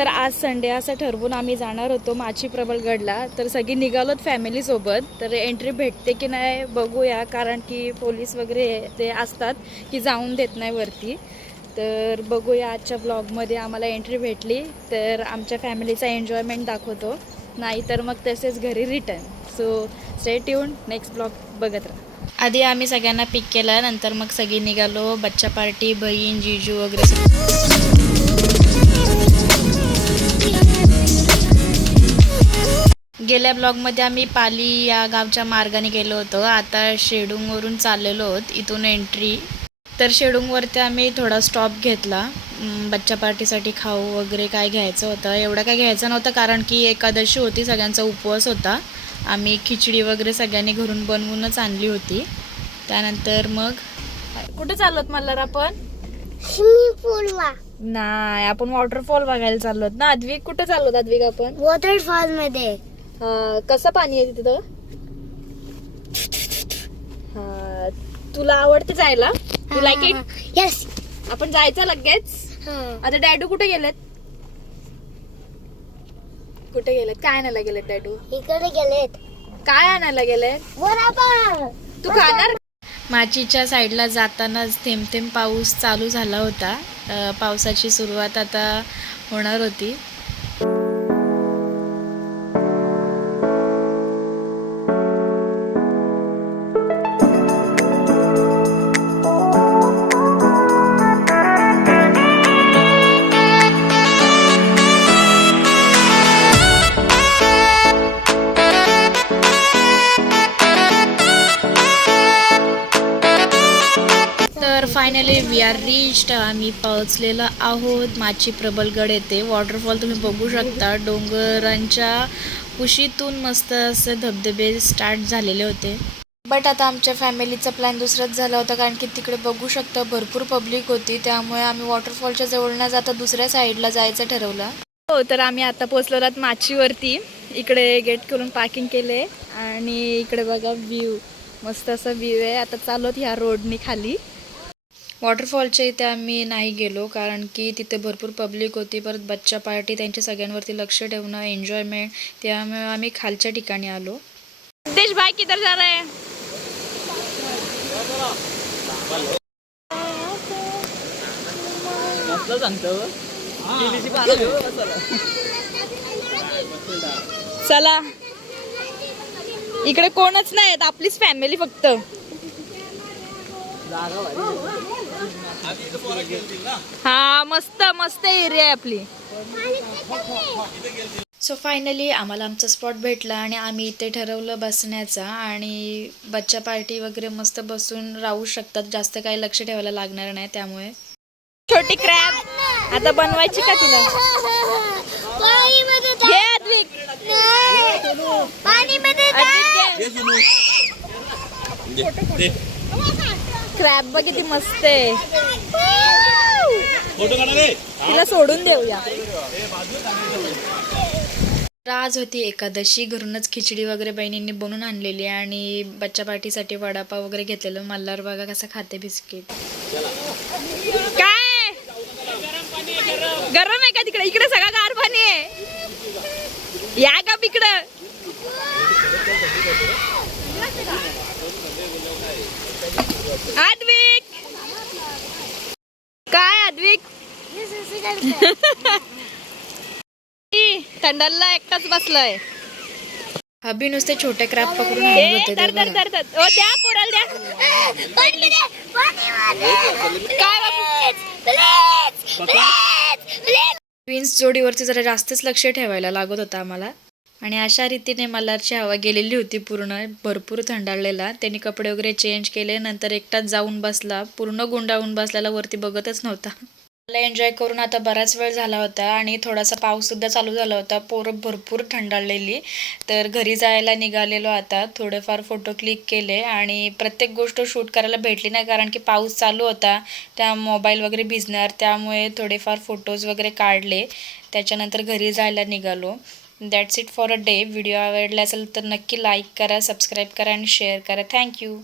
तर आज संडे असं ठरवून आम्ही जाणार होतो माची प्रबलगडला. तर सगळी निघालोत फॅमिलीसोबत. तर एंट्री भेटते की नाही बघूया, कारण की पोलीस वगैरे ते असतात की जाऊन देत नाही वरती. तर बघूया आजच्या ब्लॉगमध्ये आम्हाला एंट्री भेटली तर आमच्या फॅमिलीचा एन्जॉयमेंट दाखवतो, नाही तर मग तसेच घरी return. So stay tune, next blog बघत राहा. आधी आम्ही सगळ्यांना पिक केलं, नंतर मग सगळी निघालो. बच्चा पार्टी, बहीण, जीजू वगैरे. गेल्या ब्लॉगमध्ये आम्ही पाली या गावच्या मार्गाने गेलो होतो. आता शेडूंगवरून चाललेलो आहोत, इथून एंट्री. तर शेडूंगवरती आम्ही थोडा स्टॉप घेतला. बच्चा पार्टीसाठी खाऊ वगैरे काय घ्यायचं होतं. एवढं काय घ्यायचं नव्हतं कारण की एकादशी होती, सगळ्यांचा उपवास होता. आम्ही खिचडी वगैरे सगळ्यांनी घरून बनवूनच आणली होती. त्यानंतर मग कुठे चाललोत मल्हार आपण? स्विमिंग पूलला नाही, आपण वॉटरफॉल बघायला चाललोत ना. अद्विक कुठे चाललोत? अद्विक आपण वॉटरफॉल मध्ये. कसं पाणी आहे तिथं? तुला आवडतं जायला? तू लाईक इट? यस. आपण जायचं लगेच. आता डॅडू कुठे गेलेत? कुठे गेलेत? काय आणायला गेलेत डॅडू? इकडे गेलेत. काय आणायला गेलेत? वडापाव. तू खाणार? माचीच्या साईडला जातानाच थेंब थेंब पाऊस चालू झाला होता. पावसाची सुरुवात आता होणार होती. तर फायनली वी आर रिच्ड. आम्ही पोहोचलेलो आहोत माची प्रबलगड येथे. वॉटरफॉल तुम्ही बघू शकता. डोंगरांच्या कुशीतून मस्त असे धबधबे स्टार्ट झालेले होते. बट आता आमच्या फॅमिलीचा प्लॅन दुसराच झाला होता, कारण की तिकडे बघू शकता भरपूर पब्लिक होती. त्यामुळे आम्ही वॉटरफॉलच्या जवळ न जाता दुसऱ्या साईडला जायचं ठरवलं. हो, तर आम्ही आता पोहोचलो आहोत माचीवरती. इकडे गेट करून पार्किंग केले आणि इकडे बघा व्ह्यू, मस्त असा व्ह्यू आहे. आता चालवत ह्या रोडनी खाली. वॉटरफॉलच्या इथे आम्ही नाही गेलो कारण की तिथे भरपूर पब्लिक होती. परत बच्चा पार्टी, त्यांच्या सगळ्यांवरती लक्ष ठेवणं, एन्जॉयमेंट, त्यामुळे आम्ही खालच्या ठिकाणी आलो. देश भाई किधर जा रहा है? चला, इकडे कोणच नाही, आपलीच फॅमिली फक्त. हा, मस्त मस्त एरिया आहे आपली. सो फायनली आम्हाला आमचा स्पॉट भेटला आणि आम्ही इथे ठरवलं बसण्याचा. आणि बच्चा पार्टी वगैरे मस्त बसून राहू शकतात, जास्त काही लक्ष ठेवायला लागणार नाही. त्यामुळे छोटी क्रॅब आता बनवायची का तिला? घे अद्विक. क्रॅब बघ किती मस्त आहे. तिला सोडून देऊया. आज होती एकादशी, घरूनच खिचडी वगैरे बहिणींनी बनवून आणलेली आणि बच्चा पार्टीसाठी वडापाव वगैरे घेतलेलं. मल्हार बघा कसा खाते बिस्किट. काय गरम आहे का तिकडे? इकडे सगळं गार पाणी आहे. या का इकडं? अद्विक, काय अद्विक? थंडाला एकटाच बसलाय. हबी नुसते छोटे क्रॅब पकडून आणत होते. द्या पोराला द्या. ट्विन्स जोडीवरती जरा जास्तच लक्ष ठेवायला लागत होतं आम्हाला. आणि अशा रीतीने मल्हारची हवा गेलेली होती पूर्ण, भरपूर थंडाळलेला. त्यांनी कपडे वगैरे चेंज केले, नंतर एकटाच जाऊन बसला. पूर्ण गुंडाळून बसलेला, वरती बघतच नव्हता. मला एन्जॉय करून आता बराच वेळ झाला होता आणि थोडासा पाऊससुद्धा चालू झाला होता. पोरं भरपूर थंडाळलेली. तर घरी जायला निघालेलो आता. थोडेफार फोटो क्लिक केले आणि प्रत्येक गोष्ट शूट करायला भेटली नाही कारण की पाऊस चालू होता. त्या मोबाईल वगैरे भिजणार, त्यामुळे थोडेफार फोटोज वगैरे काढले. त्याच्यानंतर घरी जायला निघालो. That's it for a day. Video आवडला असेल तर नक्की लाईक करा, सबस्क्राईब करा आणि शेअर करा. थँक्यू.